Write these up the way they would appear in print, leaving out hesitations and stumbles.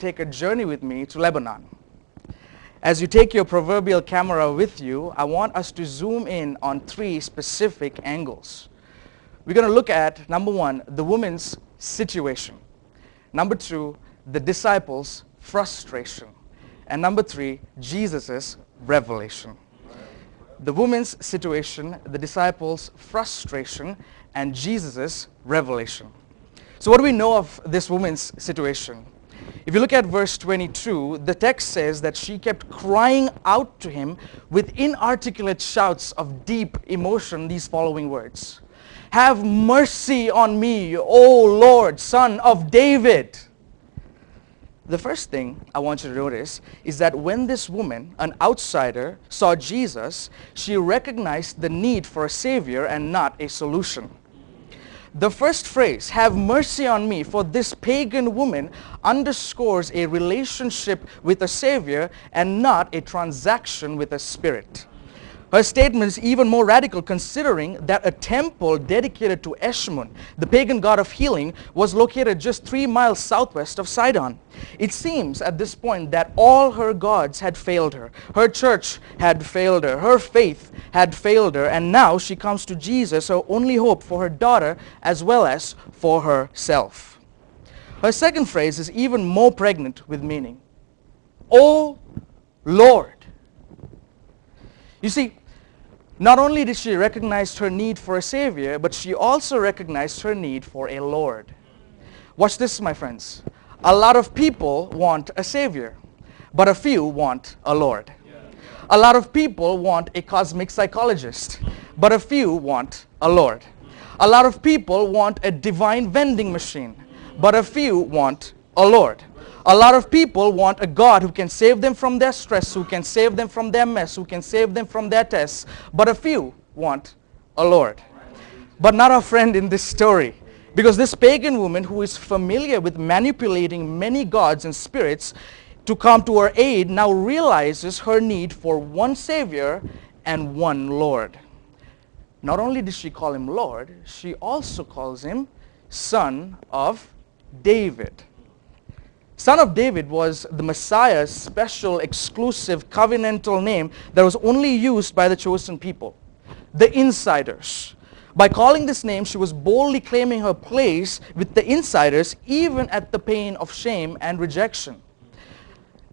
take a journey with me to Lebanon. As you take your proverbial camera with you, I want us to zoom in on 3 specific angles. We're going to look at, number 1, the woman's situation. Number 2, the disciples' frustration. And number 3, Jesus' revelation. The woman's situation, the disciples' frustration, and Jesus' revelation. So what do we know of this woman's situation? If you look at verse 22, the text says that she kept crying out to him with inarticulate shouts of deep emotion these following words. "Have mercy on me, O Lord, Son of David." The first thing I want you to notice is that when this woman, an outsider, saw Jesus, she recognized the need for a savior and not a solution. The first phrase, "have mercy on me," for this pagan woman underscores a relationship with a savior and not a transaction with a spirit. Her statement is even more radical considering that a temple dedicated to Eshmun, the pagan god of healing, was located just 3 miles southwest of Sidon. It seems at this point that all her gods had failed her. Her church had failed her. Her faith had failed her. And now she comes to Jesus, her only hope for her daughter as well as for herself. Her second phrase is even more pregnant with meaning. "O Lord." You see, not only did she recognize her need for a savior, but she also recognized her need for a Lord. Watch this, my friends. A lot of people want a savior, but a few want a Lord. A lot of people want a cosmic psychologist, but a few want a Lord. A lot of people want a divine vending machine, but a few want a Lord. A lot of people want a God who can save them from their stress, who can save them from their mess, who can save them from their tests, but a few want a Lord. But not our friend in this story, because this pagan woman who is familiar with manipulating many gods and spirits to come to her aid now realizes her need for one Savior and one Lord. Not only did she call him Lord, she also calls him Son of David. Son of David was the Messiah's special, exclusive, covenantal name that was only used by the chosen people, the insiders. By calling this name, she was boldly claiming her place with the insiders, even at the pain of shame and rejection.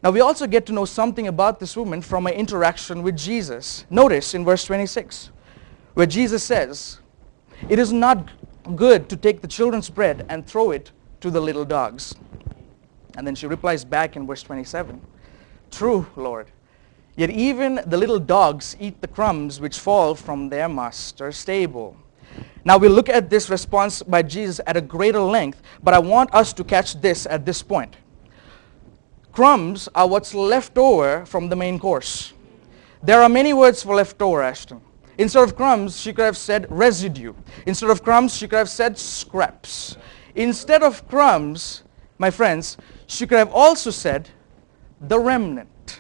Now, we also get to know something about this woman from her interaction with Jesus. Notice in verse 26, where Jesus says, "It is not good to take the children's bread and throw it to the little dogs." And then she replies back in verse 27, "True, Lord, yet even the little dogs eat the crumbs which fall from their master's table." Now we'll look at this response by Jesus at a greater length, but I want us to catch this at this point. Crumbs are what's left over from the main course. There are many words for leftover, Ashton. Instead of crumbs, she could have said residue. Instead of crumbs, she could have said scraps. Instead of crumbs, my friends, she could have also said the remnant.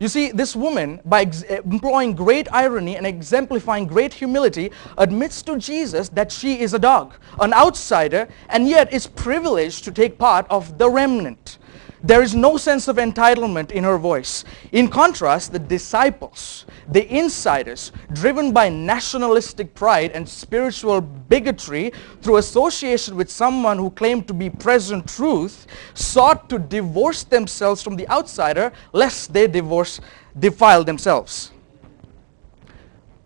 You see, this woman, by employing great irony and exemplifying great humility, admits to Jesus that she is a dog, an outsider, and yet is privileged to take part of the remnant. There is no sense of entitlement in her voice. In contrast, the disciples, the insiders, driven by nationalistic pride and spiritual bigotry through association with someone who claimed to be present truth, sought to divorce themselves from the outsider lest they defile themselves.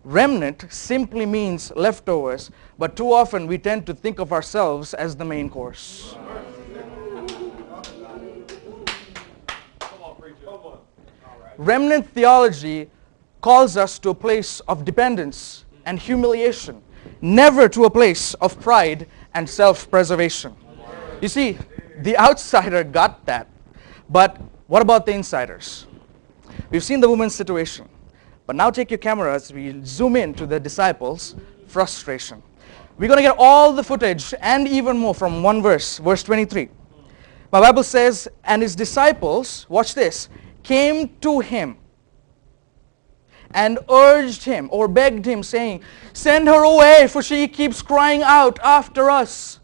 Remnant simply means leftovers, but too often we tend to think of ourselves as the main course. Remnant theology calls us to a place of dependence and humiliation, never to a place of pride and self-preservation. You see, the outsider got that, but what about the insiders? We've seen the woman's situation, but now take your camera as we zoom in to the disciples' frustration. We're going to get all the footage and even more from one verse, verse 23. My Bible says, "And his disciples," watch this, "came to him and urged him," or begged him, saying, "Send her away, for she keeps crying out after us."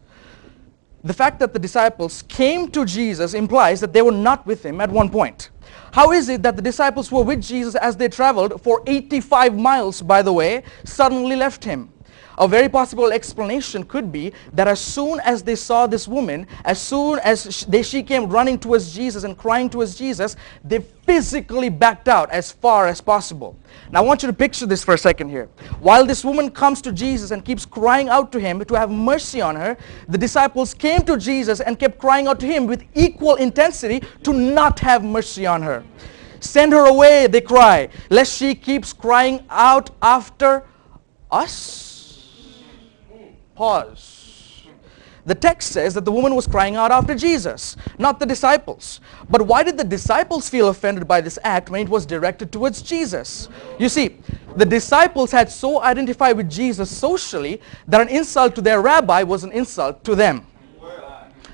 the fact that the disciples came to Jesus implies that they were not with him at one point. How is it that the disciples who were with Jesus as they traveled for 85 miles, by the way, suddenly left him? A very possible explanation could be that as soon as they saw this woman, as soon as she came running towards Jesus and crying towards Jesus, they physically backed out as far as possible. Now I want you to picture this for a second here. While this woman comes to Jesus and keeps crying out to him to have mercy on her, the disciples came to Jesus and kept crying out to him with equal intensity to not have mercy on her. Send her away, they cry, lest she keeps crying out after us. Pause. The text says that the woman was crying out after Jesus, not the disciples. But why did the disciples feel offended by this act when it was directed towards Jesus? You see, the disciples had so identified with Jesus socially that an insult to their rabbi was an insult to them.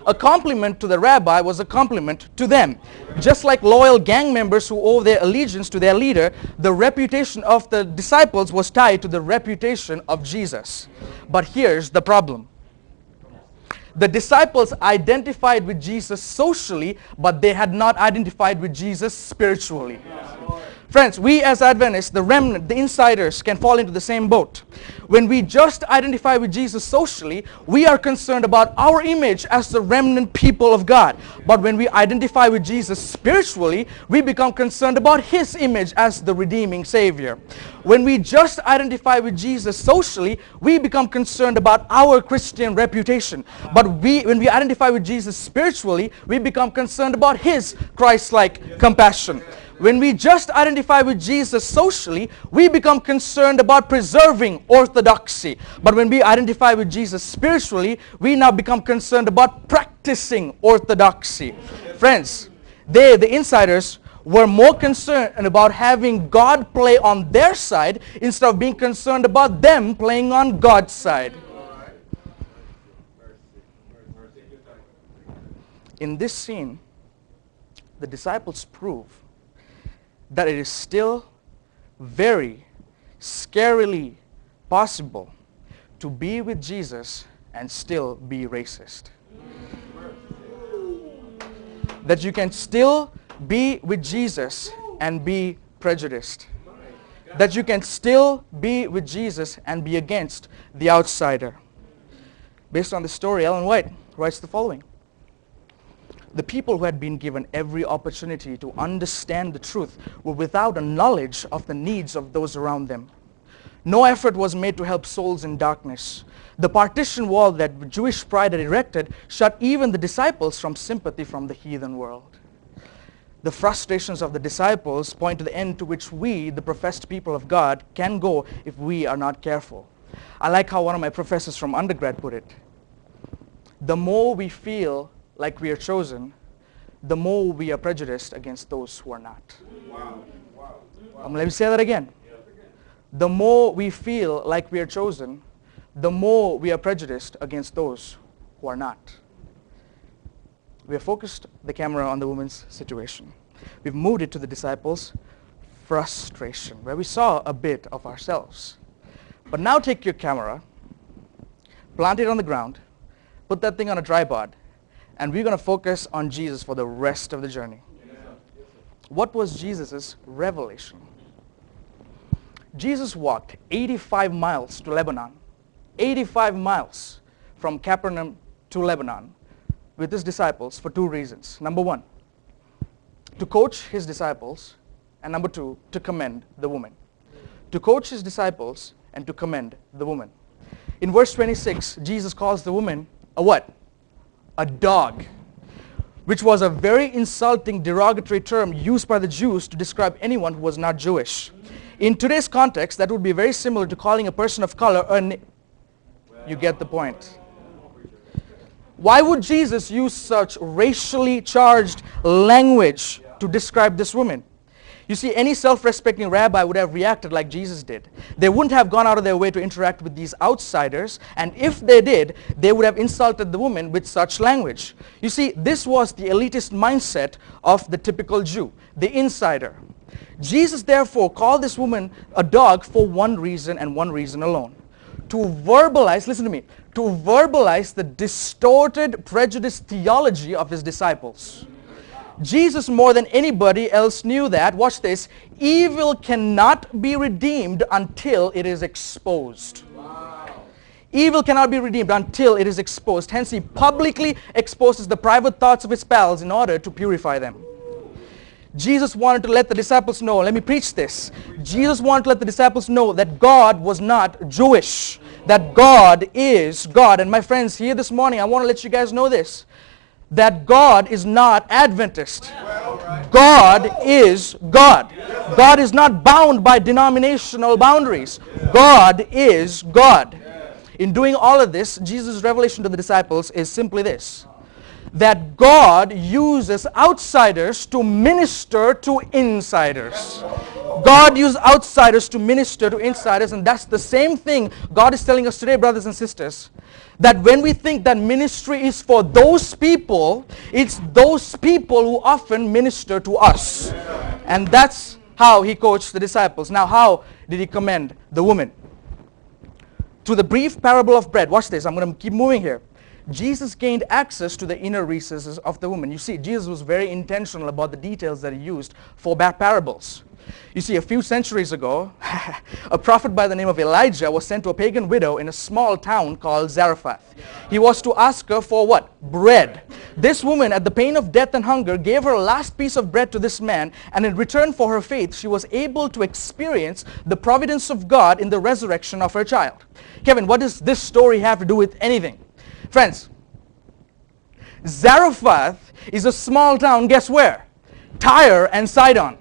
A compliment to the rabbi was a compliment to them. Just like loyal gang members who owe their allegiance to their leader, the reputation of the disciples was tied to the reputation of Jesus. But here's the problem. The disciples identified with Jesus socially, but they had not identified with Jesus spiritually. Friends, we as Adventists, the remnant, the insiders, can fall into the same boat. When we just identify with Jesus socially, we are concerned about our image as the remnant people of God. But when we identify with Jesus spiritually, we become concerned about his image as the redeeming Savior. When we just identify with Jesus socially, we become concerned about our Christian reputation. But when we identify with Jesus spiritually, we become concerned about his Christ-like compassion. When we just identify with Jesus socially, we become concerned about preserving orthodoxy. But when we identify with Jesus spiritually, we now become concerned about practicing orthodoxy. Friends, the insiders, were more concerned about having God play on their side instead of being concerned about them playing on God's side. In this scene, the disciples prove that it is still very scarily possible to be with Jesus and still be racist. That you can still be with Jesus and be prejudiced. That you can still be with Jesus and be against the outsider. Based on the story, Ellen White writes the following. The people who had been given every opportunity to understand the truth were without a knowledge of the needs of those around them. No effort was made to help souls in darkness. The partition wall that Jewish pride had erected shut even the disciples from sympathy from the heathen world. The frustrations of the disciples point to the end to which we, the professed people of God, can go if we are not careful. I like how one of my professors from undergrad put it. The more we feel like we are chosen, the more we are prejudiced against those who are not. Let me say that again. The more we feel like we are chosen, the more we are prejudiced against those who are not. We have focused the camera on the woman's situation. We've moved it to the disciples' frustration, where we saw a bit of ourselves. But now take your camera, plant it on the ground, put that thing on a tripod, and we're going to focus on Jesus for the rest of the journey. What was Jesus' revelation? Jesus walked 85 miles to Lebanon, 85 miles from Capernaum to Lebanon with his disciples for two reasons. Number one, to coach his disciples, and number two, to commend the woman. To coach his disciples and to commend the woman. In verse 26, Jesus calls the woman a what? A dog, which was a very insulting, derogatory term used by the Jews to describe anyone who was not Jewish. In today's context, that would be very similar to calling a person of color you get the point. Why would Jesus use such racially charged language to describe this woman? You see, any self-respecting rabbi would have reacted like Jesus did. They wouldn't have gone out of their way to interact with these outsiders, and if they did, they would have insulted the woman with such language. You see, this was the elitist mindset of the typical Jew, the insider. Jesus therefore called this woman a dog for one reason and one reason alone. To verbalize, listen to me, to verbalize the distorted, prejudiced theology of his disciples. Jesus, more than anybody else, knew that, watch this, evil cannot be redeemed until it is exposed. Evil cannot be redeemed until it is exposed. Hence, he publicly exposes the private thoughts of his pals in order to purify them. Jesus wanted to let the disciples know, let me preach this. Jesus wanted to let the disciples know that God was not Jewish, that God is God. And my friends, here this morning, I want to let you guys know this, that God is not Adventist. God is God. God is not bound by denominational boundaries. God is God. In doing all of this, Jesus' revelation to the disciples is simply this, that God uses outsiders to minister to insiders. God uses outsiders to minister to insiders, and that's the same thing God is telling us today, brothers and sisters, that when we think that ministry is for those people, it's those people who often minister to us. And that's how he coached the disciples. Now, how did he commend the woman? Through the brief parable of bread. Watch this. I'm going to keep moving here. Jesus gained access to the inner recesses of the woman. You see, Jesus was very intentional about the details that he used for parables. You see, a few centuries ago, a prophet by the name of Elijah was sent to a pagan widow in a small town called Zarephath. He was to ask her for what? Bread. This woman, at the pain of death and hunger, gave her last piece of bread to this man, and in return for her faith, she was able to experience the providence of God in the resurrection of her child. Kevin, what does this story have to do with anything? Friends, Zarephath is a small town, guess where? Tyre and Sidon.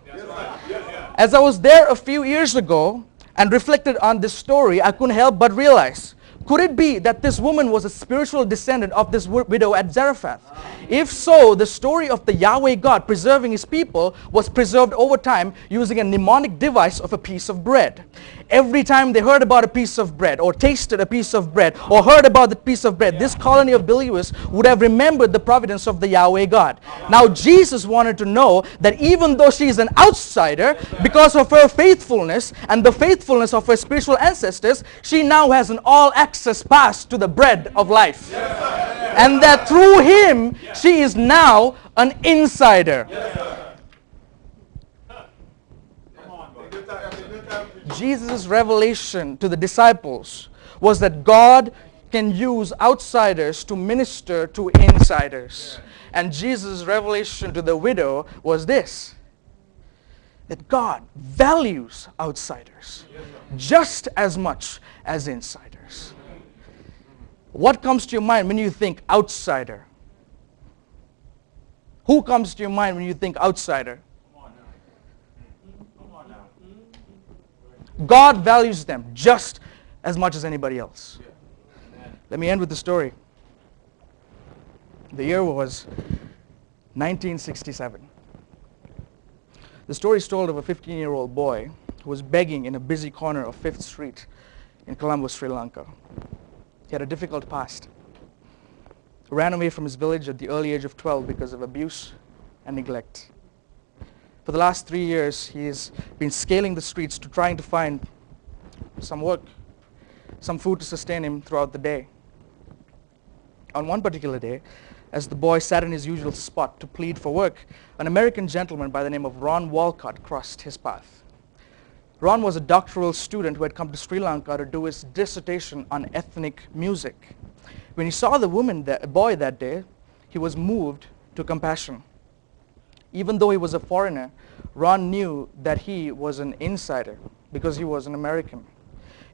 As I was there a few years ago and reflected on this story, I couldn't help but realize, could it be that this woman was a spiritual descendant of this widow at Zarephath? If so, the story of the Yahweh God preserving his people was preserved over time using a mnemonic device of a piece of bread. Every time they heard about a piece of bread or tasted a piece of bread or heard about the piece of bread, this colony of believers would have remembered the providence of the Yahweh God. Now Jesus wanted to know that even though she is an outsider, because of her faithfulness and the faithfulness of her spiritual ancestors, she now has an all-access pass to the bread of life. And that through him, she is now an insider. Jesus' revelation to the disciples was that God can use outsiders to minister to insiders. And Jesus' revelation to the widow was this, that God values outsiders just as much as insiders. What comes to your mind when you think outsider? Who comes to your mind when you think outsider? God values them just as much as anybody else. Let me end with the story. The year was 1967. The story is told of a 15-year-old boy who was begging in a busy corner of 5th Street in Colombo, Sri Lanka. He had a difficult past. He ran away from his village at the early age of 12 because of abuse and neglect. For the last 3 years, he has been scaling the streets to trying to find some work, some food to sustain him throughout the day. On one particular day, as the boy sat in his usual spot to plead for work, an American gentleman by the name of Ron Walcott crossed his path. Ron was a doctoral student who had come to Sri Lanka to do his dissertation on ethnic music. When he saw the boy that day, he was moved to compassion. Even though he was a foreigner, Ron knew that he was an insider because he was an American.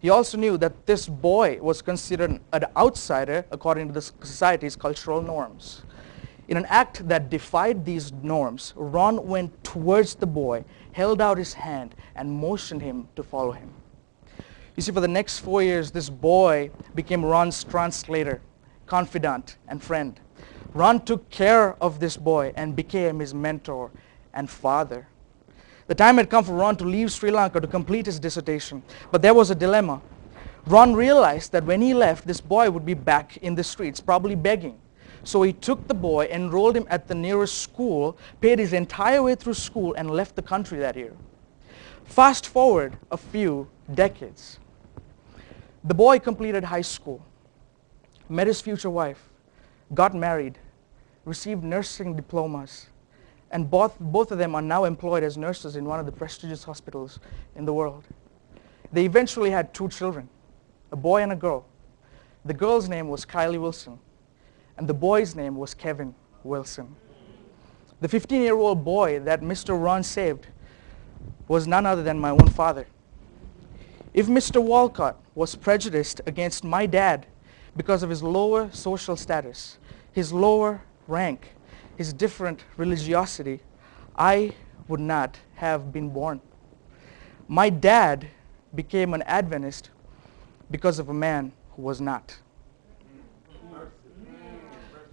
He also knew that this boy was considered an outsider according to the society's cultural norms. In an act that defied these norms, Ron went towards the boy, held out his hand, and motioned him to follow him. You see, for the next 4 years, this boy became Ron's translator, confidant, and friend. Ron took care of this boy and became his mentor and father. The time had come for Ron to leave Sri Lanka to complete his dissertation, but there was a dilemma. Ron realized that when he left, this boy would be back in the streets, probably begging. So he took the boy, enrolled him at the nearest school, paid his entire way through school, and left the country that year. Fast forward a few decades. The boy completed high school. met his future wife, got married, received nursing diplomas, and both of them are now employed as nurses in one of the prestigious hospitals in the world. They eventually had 2 children, a boy and a girl. The girl's name was Kylie Wilson, and the boy's name was Kevin Wilson. The 15-year-old boy that Mr. Ron saved was none other than my own father. If Mr. Walcott was prejudiced against my dad because of his lower social status, his lower rank, his different religiosity, I would not have been born. My dad became an Adventist because of a man who was not.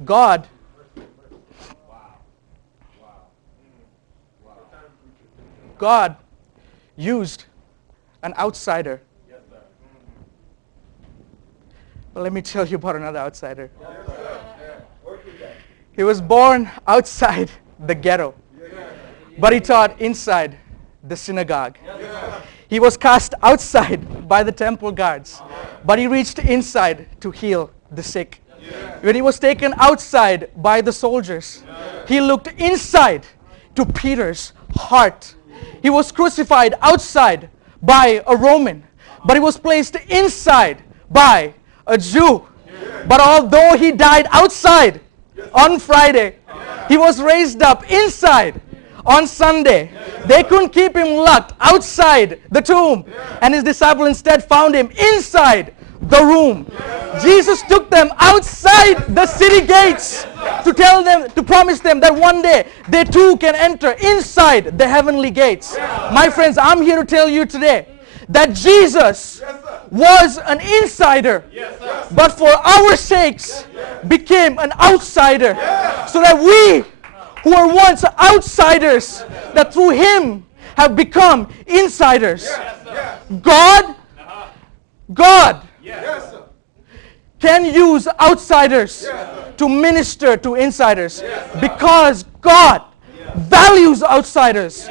God used an outsider. But let me tell you about another outsider. He was born outside the ghetto, but he taught inside the synagogue. He was cast outside by the temple guards, but he reached inside to heal the sick. When he was taken outside by the soldiers, he looked inside to Peter's heart. He was crucified outside by a Roman, but he was placed inside by a Jew. But although he died outside on Friday, he was raised up inside on Sunday. They couldn't keep him locked outside the tomb, and his disciples instead found him inside the room. Jesus took them outside the city gates to tell them, to promise them that one day they too can enter inside the heavenly gates. My friends, I'm here to tell you today that Jesus was an insider, but for our sakes became an outsider, so that we who were once outsiders, that through him have become insiders. God can use outsiders to minister to insiders, because God values outsiders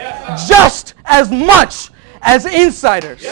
just as much as insiders.